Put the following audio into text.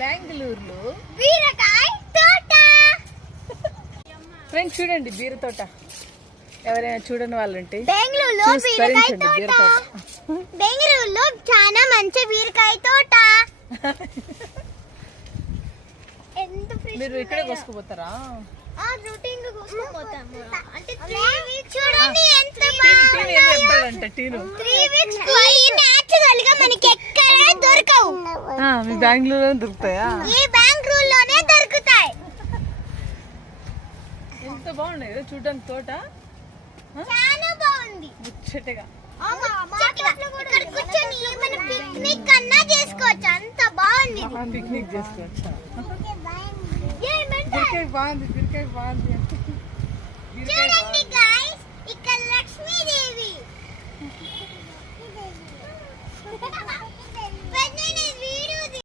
బెంగళూరులో బీరకాయ తోట. ఫ్రెండ్స్ చూడండి బీర తోట. ఎవరైనా చూడని వాళ్ళు ఉంటే బెంగళూరులో బీరకాయ తోట. బెంగళూరులో చాలా మంచి బీరకాయ తోట. ఎంత ఫ్రెష్. మీరు ఇక్కడే కోసుకుపోతారా? రొటీన్ గా కోసుకుపోతాము. అంటే 3 వీక్స్ చూడండి ఎంత చెప్తాడంట టీను. 3 వీక్స్ నేచురల్ గా మనకి ఎక్కడ దొరకవు. మీ బెంగళూరులో దొరుకుతాయా? ఈ బెంగళూరులోనే దొరుకుతాయి. ఎంత బాగున్నాయి కదా చూడడానికి తోట. చాలా బాగుంది. ముచ్చటగా ఇక్కడ కూర్చొని ఏమైనా పిక్నిక్ అన్నా చేసుకోవచ్చు. అంత బాగుంది. పిక్నిక్ చేసుకోవచ్చా? ఏమంటారు? బాగుంది. చూడండి గైస్, ఇక్కడ లక్ష్మీదేవి.